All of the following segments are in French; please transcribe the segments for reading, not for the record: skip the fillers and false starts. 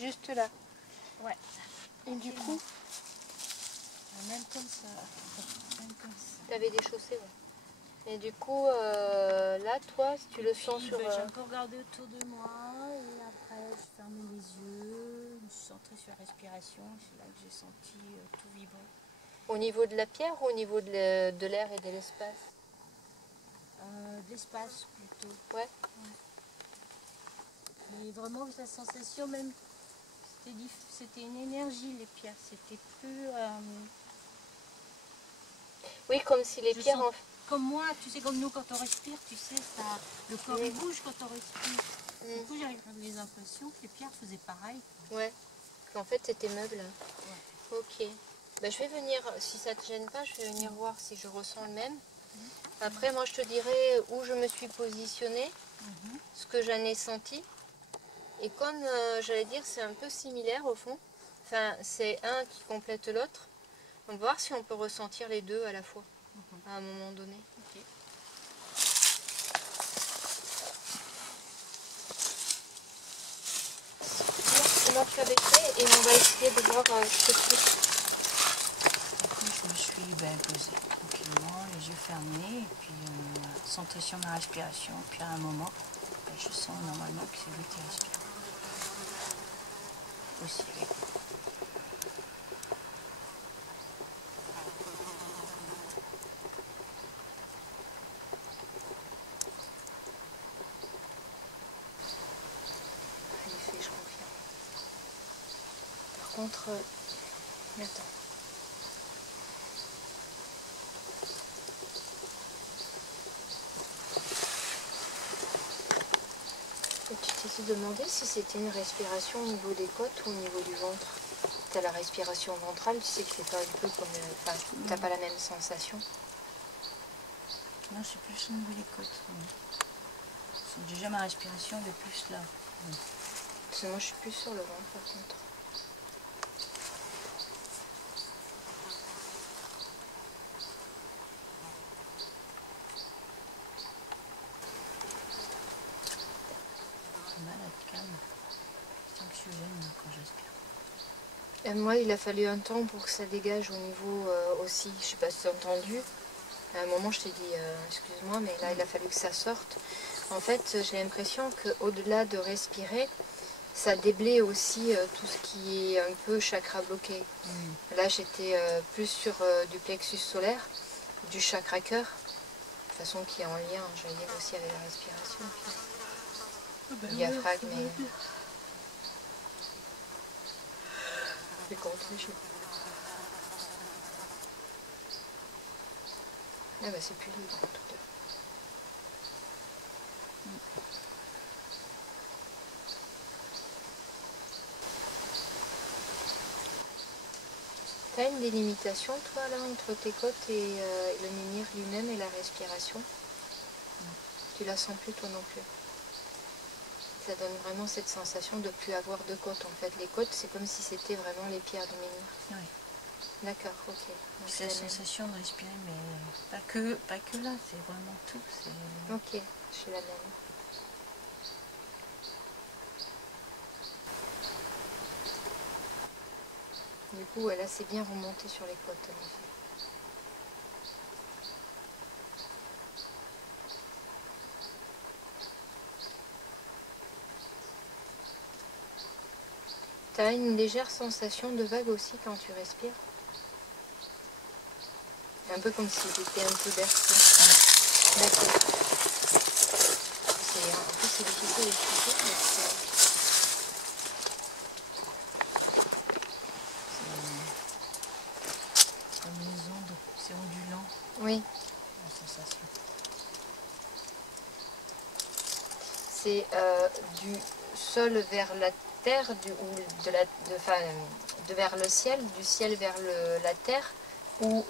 Juste là. Ouais. Et du coup, Même comme ça. Même comme ça. t'avais des chaussées, ouais. Et du coup, là, toi, si tu le sens sur... J'ai un peu regardé autour de moi et après j'ai fermé les yeux, je me suis centrée sur la respiration, c'est là que j'ai senti tout vibrer. Au niveau de la pierre ou au niveau de l'air et de l'espace? De l'espace plutôt. Ouais. Mais vraiment la sensation même, c'était une énergie les pierres, c'était plus... Oui, comme si les pierres... Comme moi, tu sais, comme nous quand on respire, tu sais, ça, le corps il bouge quand on respire. Du coup, j'avais les impressions que les pierres faisaient pareil. Ouais, qu'en fait c'était meuble. Ouais. Ok. Bah, je vais venir, si ça te gêne pas, je vais venir voir si je ressens le même. Après, moi je te dirai où je me suis positionnée, ce que j'en ai senti. Et comme j'allais dire, c'est un peu similaire au fond. Enfin, c'est un qui complète l'autre. On va voir si on peut ressentir les deux à la fois, à un moment donné. Ok. Comment tu avais fait et on va essayer de voir ce que tu... Je me suis posée tranquillement, les yeux fermés, et puis centrée sur ma respiration. Puis à un moment, je sens normalement que c'est lui qui respire. Aussi. Je confirme. Par contre, attends. Et tu t'es demandé si c'était une respiration au niveau des côtes ou au niveau du ventre? Tu as la respiration ventrale, tu sais que c'est pas un peu comme... Enfin, t'as pas la même sensation. Non, je suis plus au niveau des côtes. Déjà ma respiration elle est plus là. Parce que moi je suis plus sur le ventre par contre. J'ai mal à être calme. C'est anxiogène quand j'aspire. Et moi il a fallu un temps pour que ça dégage au niveau aussi, je sais pas si tu as entendu. À un moment je t'ai dit excuse-moi mais là il a fallu que ça sorte. En fait j'ai l'impression qu'au-delà de respirer, ça déblaye aussi tout ce qui est un peu chakra bloqué. Là j'étais plus sur du plexus solaire, du chakra cœur, de toute façon qui est en lien, j'allais dire aussi avec la respiration. Puis, le diaphragme et... Les contre-jeux. Ah bah c'est plus libre en tout cas. T'as une délimitation toi là entre tes côtes et le menhir lui-même et la respiration? Non. Tu la sens plus toi non plus? Ça donne vraiment cette sensation de ne plus avoir de côtes en fait. Les côtes c'est comme si c'était vraiment les pierres du menhir. Oui. D'accord, ok. C'est la sensation de respirer, mais pas que là, c'est vraiment tout. Ok, je suis la même. Du coup, là c'est bien remonté sur les côtes en effet. Tu as une légère sensation de vague aussi quand tu respires? Un peu comme si tu étais un peu bercé. D'accord. En plus c'est difficile à expliquer, mais c'est comme les ondes, c'est ondulant. oui. La sensation. C'est du sol vers la terre, vers le ciel, du ciel vers la terre, ou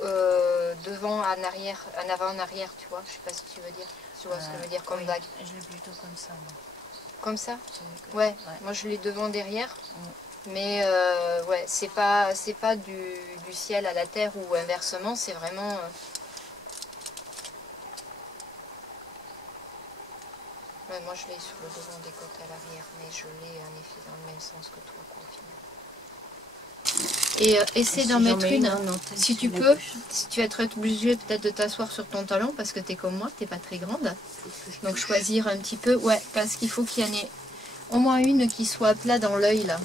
devant en arrière, en avant en arrière, tu vois, je sais pas ce que tu veux dire, tu vois ce que je veux dire comme vague. Je l'ai plutôt comme ça, moi. Comme ça? Ouais, moi je l'ai devant derrière, mais ouais, c'est pas du ciel à la terre ou inversement, c'est vraiment... moi je l'ai sur le devant des côtes à l'arrière, mais je l'ai en effet dans le même sens que toi, quoi, au final. Et essaie d'en mettre une, si tu peux, si tu vas être obligé peut-être de t'asseoir sur ton talon, parce que tu es comme moi, tu n'es pas très grande. Donc choisir un petit peu, ouais, parce qu'il faut qu'il y en ait au moins une qui soit plat dans l'œil, là.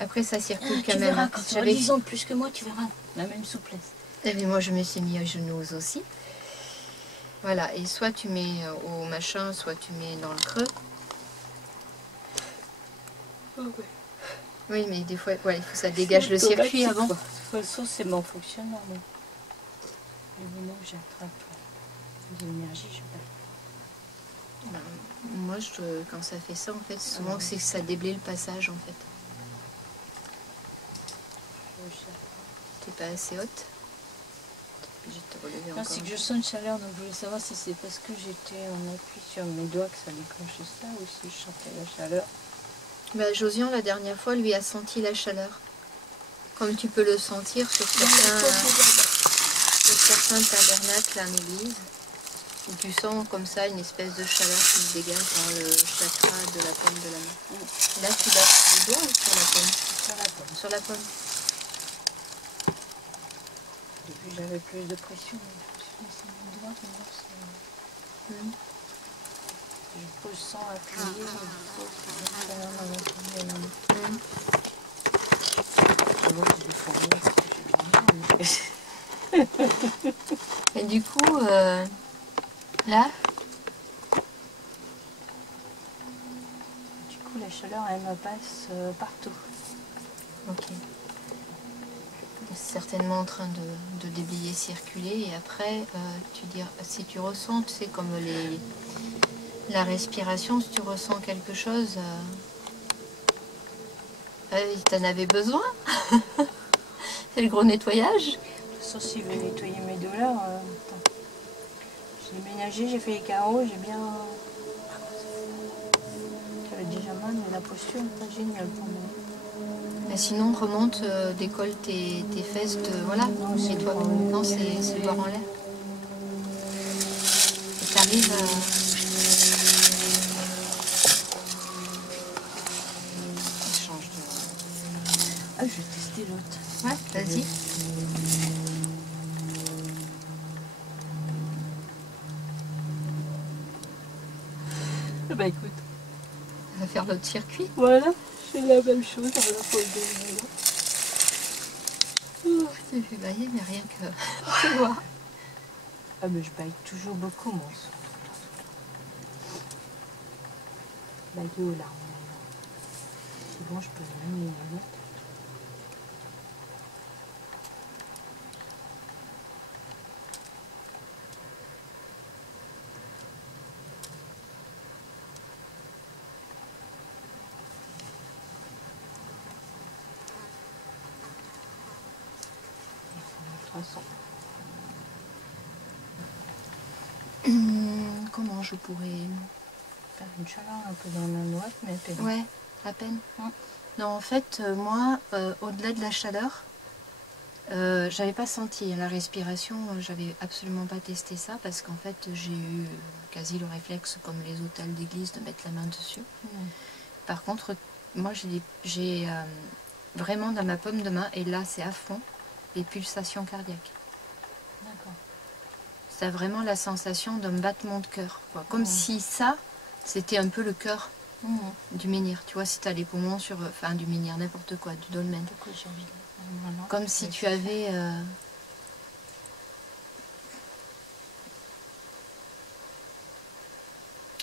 Après, ça circule quand tu même. verras, quand tu auras 10 ans de plus que moi, tu verras la même souplesse. Et puis moi, je me suis mis à genoux aussi. Voilà, et soit tu mets au machin, soit tu mets dans le creux. Oh, ouais. Oui, mais des fois, ouais, il faut que ça dégage le circuit avant. De toute façon, c'est mon fonctionnement. Mais le moment où j'attrape l'énergie, je vais. Moi, quand ça fait ça, en fait, souvent c'est que ça déblaye le passage, en fait. T'es pas assez haute. Je vais te relever encore. C'est que je sens une chaleur, donc je voulais savoir si c'est parce que j'étais en appui sur mes doigts que ça déclenchait ça, ou si je sentais la chaleur. Bah, Josian, la dernière fois, lui a senti la chaleur. Comme tu peux le sentir sur certains tabernacles en église, où tu sens comme ça une espèce de chaleur qui se dégage dans le chakra de la paume de la main. Là, tu l'as sur le doigt ou sur la paume? Sur la paume. Sur la paume. Au début, j'avais plus de pression, mais je me suis laissé mon doigt, je ressens appuyer, et du coup, c'est une chaleur dans la paume de la main. Je vois que j'ai déformé parce que j'ai dormi. Et du coup, là, Du coup, la chaleur, elle me passe partout. ok. C'est certainement en train de déblayer, circuler. Et après, si tu ressens, tu sais, comme la respiration, si tu ressens quelque chose, t'en avais besoin. C'est le gros nettoyage. De toute façon, si je veux nettoyer mes douleurs, j'ai déménagé, j'ai fait les carreaux, j'ai bien... J'avais déjà mal, mais la posture n'est pas géniale pour moi. Mais sinon, remonte, décolle tes fesses, voilà, et toi. Non, c'est le bord en l'air. Et t'arrives à... change de... Ah, je vais tester l'autre. Ouais, vas-y. Bah écoute. On va faire l'autre circuit. Voilà, c'est la même chose dans la pause de Tu fais bailler, mais rien que... Tu vois. Ah mais je baille toujours beaucoup, moi. Bailler aux larmes. Souvent, je peux même les mettre. Comment je pourrais... Faire une chaleur un peu dans la droite, mais à peine. Ouais, à peine. Non, en fait, moi, au-delà de la chaleur, j'avais pas senti la respiration, j'avais absolument pas testé ça parce qu'en fait j'ai eu quasi le réflexe comme les autels d'église de mettre la main dessus. Par contre, moi j'ai vraiment dans ma paume de main, et là c'est à fond, les pulsations cardiaques. D'accord. C'est vraiment la sensation d'un battement de cœur, quoi. Comme si ça, c'était un peu le cœur du menhir. Tu vois, si tu as les poumons sur... Enfin, du menhir, n'importe quoi, du dolmen. Comme si tu avais...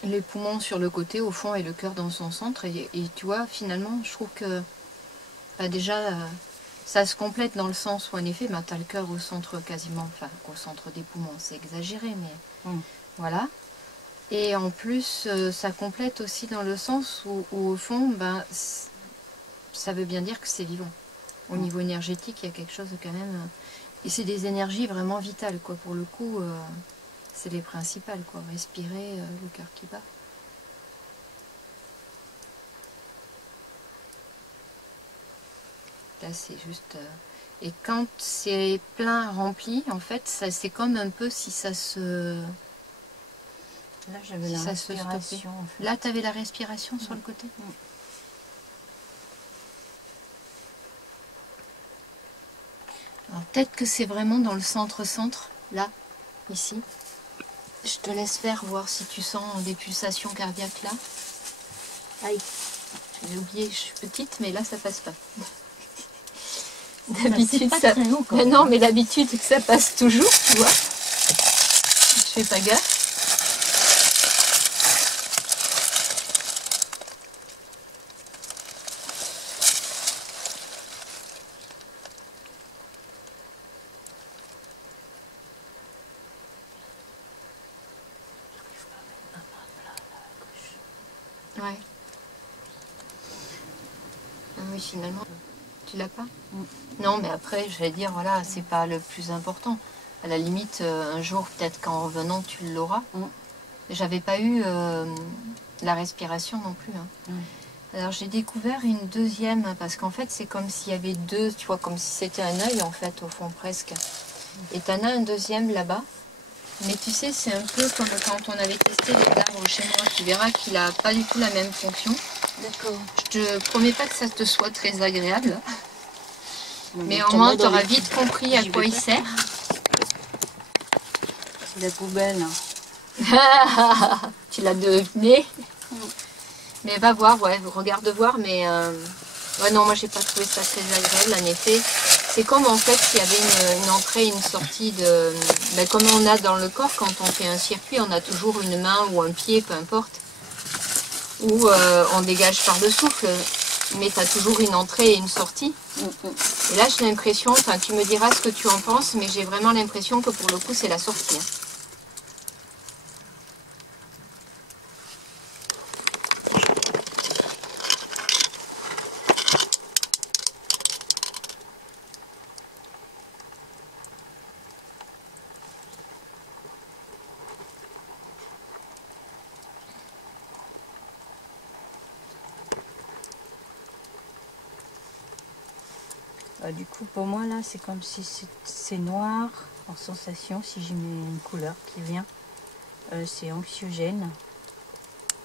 les poumons sur le côté, au fond, et le cœur dans son centre. Et tu vois, finalement, je trouve que... Bah, déjà, ça se complète dans le sens où, en effet, bah, tu as le cœur au centre quasiment... Enfin, au centre des poumons, c'est exagéré, mais... Voilà. Et en plus, ça complète aussi dans le sens où au fond, ben, ça veut bien dire que c'est vivant. Au niveau énergétique, il y a quelque chose quand même... Et c'est des énergies vraiment vitales, quoi. Pour le coup, c'est les principales, quoi. Respirer, le cœur qui bat. Là, c'est juste... Et quand c'est plein, rempli, en fait, c'est comme un peu si ça se... Là, j'avais Si la ça se respiration. En fait. Là, tu avais la respiration sur le côté. Alors, peut-être que c'est vraiment dans le centre-centre, là, ici. Je te laisse faire, voir si tu sens des pulsations cardiaques là. Aïe, j'ai oublié, je suis petite, mais là, ça passe pas. D'habitude, pas ça... très haut, quand Mais même, non, hein. mais l'habitude, c'est que ça passe toujours, tu vois. Je fais pas gaffe. Ouais. Ah oui, finalement, tu l'as pas? Non, mais après, j'allais dire, voilà, c'est pas le plus important. À la limite, un jour, peut-être qu'en revenant, tu l'auras. J'avais pas eu la respiration non plus. Hein. Alors, j'ai découvert une deuxième, parce qu'en fait, c'est comme s'il y avait deux, tu vois, comme si c'était un œil, en fait, au fond, presque. Et t'en as un deuxième là-bas. Mais tu sais, c'est un peu comme quand on avait testé les arbres chez moi. Tu verras qu'il a pas du tout la même fonction. D'accord. Je te promets pas que ça te soit très agréable. Mais au moins, tu auras vite compris à quoi il sert. C'est la poubelle. Tu l'as deviné. Mais va voir, ouais, regarde voir. Mais ouais, non, moi, j'ai pas trouvé ça très agréable. En effet, c'est comme en fait s'il y avait une entrée, une sortie de... Ben, comme on a dans le corps, quand on fait un circuit, on a toujours une main ou un pied, peu importe. Où on dégage par le souffle. Mais tu as toujours une entrée et une sortie. Et là, j'ai l'impression, enfin, tu me diras ce que tu en penses, mais j'ai vraiment l'impression que pour le coup, c'est la sortie. Hein. Du coup, pour moi, là, c'est comme si c'est noir en sensation, si j'y mets une couleur qui vient. C'est anxiogène.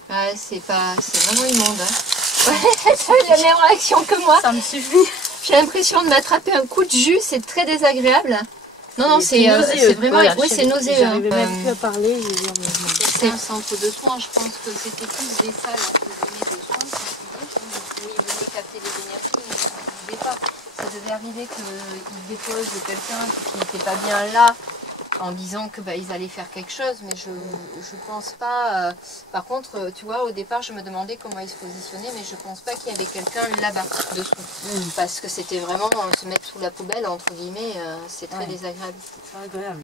Ouais, c'est vraiment immonde. Hein. Ouais, ça a eu la même réaction que moi. Ça me suffit. J'ai l'impression de m'attraper un coup de jus, c'est très désagréable. Non, non, c'est vraiment... Voilà, oui, c'est nauséeux. J'arrivais même plus à parler. C'est un centre de soins, je pense que c'était plus des salles entre guillemets de soins, où ils venaient capter les énergies, mais ça ne devait pas. Ça devait arriver qu'ils déposent quelqu'un qui n'était pas bien là, en disant que ils allaient faire quelque chose, mais je pense pas. Par contre, tu vois, au départ, je me demandais comment ils se positionnaient, mais je pense pas qu'il y avait quelqu'un là-bas, dessous. Parce que c'était vraiment se mettre sous la poubelle, entre guillemets, c'est très désagréable. C'est agréable.